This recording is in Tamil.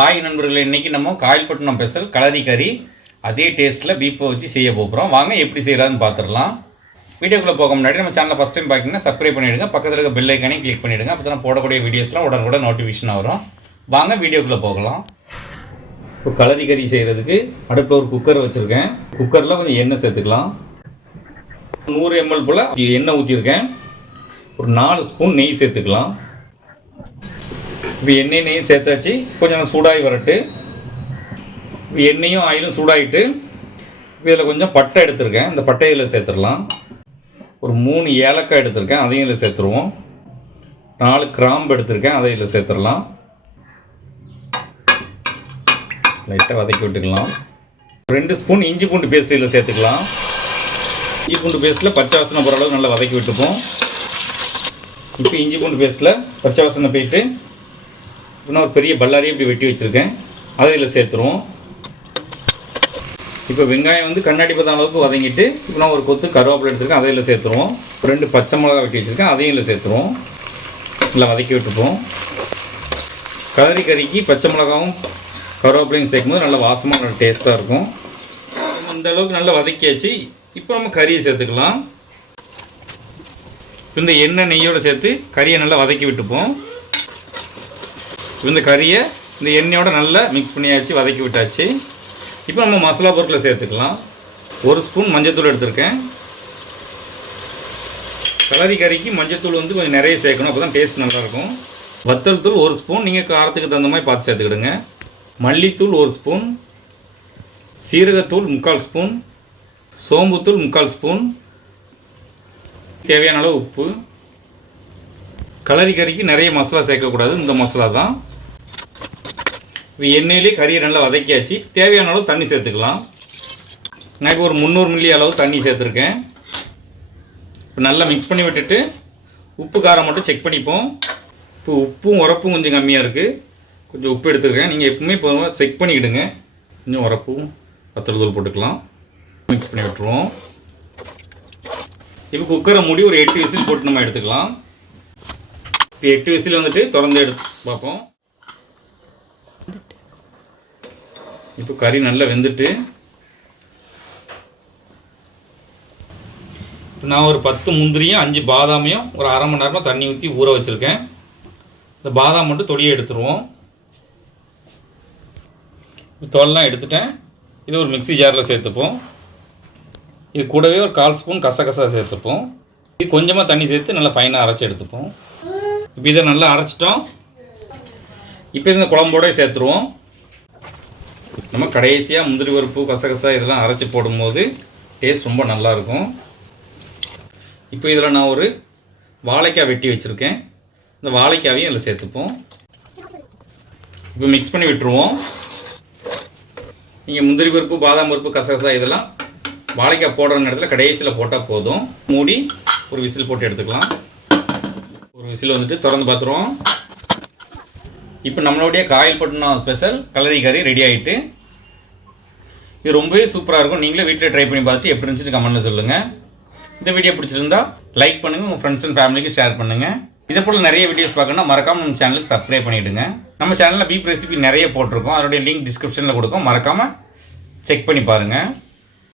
ஹாய் நண்பர்கள் இன்றைக்கி நம்ம காயல்பட்டினம் ஸ்பெஷல் கலரி கறி. அதே டேஸ்ட்டில் பீஃபை வச்சு செய்ய போகிறோம் வாங்க எப்படி செய்யலாம்னு பார்த்துடலாம் வீடியோக்குள்ளே போக முன்னாடி நம்ம சேனலை ஃபஸ்ட் டைம் பார்க்கிங்கன்னா சப்ஸ்கிரைப் பண்ணிவிடுங்க பக்கத்தில் இருக்க பெல் ஐக்கானையும் கிளிக் பண்ணிவிடுங்க அப்போ தான் போடக்கூடிய வீடியோஸ்லாம் உடனுக்குடன் நோட்டிஃபிகேஷன் வரும். வாங்க வீடியோக்குள்ளே போகலாம். இப்போ கலரி கறி செய்கிறதுக்கு அடுப்பில் ஒரு குக்கர் வச்சுருக்கேன். குக்கரில் கொஞ்சம் எண்ணெய் சேர்த்துக்கலாம். நூறு எம்எல் போல் எண்ணெய் ஊற்றிருக்கேன் ஒரு நாலு ஸ்பூன் நெய் சேர்த்துக்கலாம். இப்போ எண்ணெய் நெய்யும் சேர்த்தாச்சு. கொஞ்சம் சூடாகி வரட்டு. எண்ணெயும் ஆயிலும் சூடாகிட்டு இதில் கொஞ்சம் பட்டை எடுத்திருக்கேன். இந்த பட்டையை இதில் சேர்த்துடலாம். ஒரு மூணு ஏலக்காய் எடுத்திருக்கேன். அதையும் இதில் சேர்த்துருவோம். நாலு கிராம்பு எடுத்திருக்கேன். அதை இதில் சேர்த்துடலாம். லைட்டாக வதக்கி விட்டுக்கலாம். ரெண்டு ஸ்பூன் இஞ்சி பூண்டு பேஸ்ட் இதில் சேர்த்துக்கலாம். இஞ்சி பூண்டு பேஸ்ட்டில் பச்சை வாசனை போகிற அளவுக்கு நல்லா வதக்கி விட்டுப்போம். இப்போ இஞ்சி பூண்டு பேஸ்ட்டில் பச்சை வாசனை போயிட்டு இன்னும் ஒரு பெரிய பல்லாரியை இப்படி வெட்டி வச்சுருக்கேன். அதை இதில் சேர்த்துருவோம். இப்போ வெங்காயம் வந்து கண்ணாடி பதம் அளவுக்கு வதங்கிட்டு இப்போ நான் ஒரு கொத்து கருவேப்பிலை எடுத்துருக்கேன் அதையில் சேர்த்துருவோம். ரெண்டு பச்சை மிளகா வெட்டி வச்சுருக்கேன் அதையும் இதில் சேர்த்துருவோம். நல்லா வதக்கி விட்டுப்போம். கலரி கறிக்கு பச்சை மிளகாவும் கருவேப்பிலையும் சேர்க்கும்போது நல்லா வாசமாக நல்லா டேஸ்ட்டாக இருக்கும். இந்த அளவுக்கு நல்லா வதக்கியாச்சு. இப்போ நம்ம கறியை சேர்த்துக்கலாம். இந்த எண்ணெய் நெய்யோடு சேர்த்து கறியை நல்லா வதக்கி விட்டுப்போம். இந்த கறியை இந்த எண்ணெயோட நல்லா மிக்ஸ் பண்ணியாச்சு வதக்கி விட்டாச்சு. இப்போ நம்ம மசாலா பொருட்களை சேர்த்துக்கலாம். ஒரு ஸ்பூன் மஞ்சத்தூள் எடுத்திருக்கேன். கலரி கறிக்கு மஞ்சத்தூள் வந்து கொஞ்சம் நிறைய சேர்க்கணும் அப்போ தான் டேஸ்ட் நல்லாயிருக்கும். வத்தல் தூள் ஒரு ஸ்பூன் நீங்கள் காரத்துக்கு தகுந்த மாதிரி பார்த்து சேர்த்துக்கிடுங்க. மல்லித்தூள் ஒரு ஸ்பூன். சீரகத்தூள் முக்கால் ஸ்பூன். சோம்புத்தூள் முக்கால் ஸ்பூன். தேவையான அளவு உப்பு. கலரி கறிக்கு நிறைய மசாலா சேர்க்கக்கூடாது இந்த மசாலா தான். இப்போ எண்ணெயிலே கறியை நல்லா வதக்கியாச்சு. தேவையான அளவு தண்ணி சேர்த்துக்கலாம். நான் இப்போ ஒரு முந்நூறு மில்லி அளவு தண்ணி சேர்த்துருக்கேன். இப்போ நல்லா மிக்ஸ் பண்ணி விட்டுட்டு உப்பு காரம் மட்டும் செக் பண்ணிப்போம். இப்போ உப்பும் உரப்பும் கொஞ்சம் கம்மியாக இருக்குது கொஞ்சம் உப்பு எடுத்துக்கிறேன். நீங்கள் எப்பவுமே இப்போ செக் பண்ணிக்கிடுங்க. கொஞ்சம் உரப்பும் பத்திர தூள் போட்டுக்கலாம். மிக்ஸ் பண்ணி விட்டுருவோம். இப்போ குக்கரை மூடி ஒரு எட்டு விசில் போட்டு நம்ம எடுத்துக்கலாம். இப்போ எட்டு விசில் வந்துட்டு திறந்து எடுத்து பார்ப்போம். இப்போ கறி நல்லா வெந்துட்டு இப்போ நான் ஒரு பத்து முந்திரியும் அஞ்சு பாதாமையும் ஒரு அரை மணி நேரமாக தண்ணி ஊற்றி ஊற வச்சுருக்கேன். இந்த பாதாம் மட்டும் தொடியை எடுத்துருவோம். தோல்லாம் எடுத்துட்டேன். இது ஒரு மிக்ஸி ஜாரில் சேர்த்துப்போம். இது கூடவே ஒரு கால் ஸ்பூன் கசகசா சேர்த்துப்போம். இது கொஞ்சமாக தண்ணி சேர்த்து நல்லா ஃபைனாக அரைச்சி எடுத்துப்போம். இப்போ இதை நல்லா அரைச்சிட்டோம். இப்போ இந்த குழம்போட சேர்த்துருவோம். நம்ம கடைசியாக முந்திரி பருப்பு கசகசா இதெல்லாம் அரைச்சி போடும்போது டேஸ்ட் ரொம்ப நல்லாயிருக்கும். இப்போ இதில் நான் ஒரு வாழைக்காய் வெட்டி வச்சுருக்கேன். இந்த வாழைக்காவையும் இதில் சேர்த்துப்போம். இப்போ மிக்ஸ் பண்ணி விட்டுருவோம். நீங்கள் முந்திரி பருப்பு பாதாம் பருப்பு கசகசா இதெல்லாம் வாழைக்காய் போடுற நேரத்தில் கடைசியில் போட்டால் போதும். மூடி ஒரு விசில் போட்டு எடுத்துக்கலாம். ஒரு விசில் வந்துட்டு திறந்து பார்த்துருவோம். இப்போ நம்மளுடைய காயில் பட்டினம் ஸ்பெஷல் கலரி கறி ரெடி ஆகிட்டு இது ரொம்பவே சூப்பராக இருக்கும். நீங்களே வீட்டில் ட்ரை பண்ணி பார்த்து எப்படி இருந்துச்சுன்னு கமெண்ட்டில் சொல்லுங்கள் இந்த வீடியோ பிடிச்சிருந்தா லைக் பண்ணுங்கள் உங்கள் ஃப்ரெண்ட்ஸ் அண்ட் ஃபேமிலிக்கு ஷேர் பண்ணுங்கள் இதே போல் நிறைய வீடியோஸ் பார்க்கணும்னா மறக்காமல் நம்ம சேனலுக்கு சப்ஸ்கிரைப் பண்ணிவிடுங்க நம்ம சேனலில் பீப் ரெசிபி நிறைய போட்டிருக்கோம். அதனுடைய லிங்க் டிஸ்கிரிப்ஷனில் கொடுக்கும். மறக்காமல் செக் பண்ணி பாருங்கள்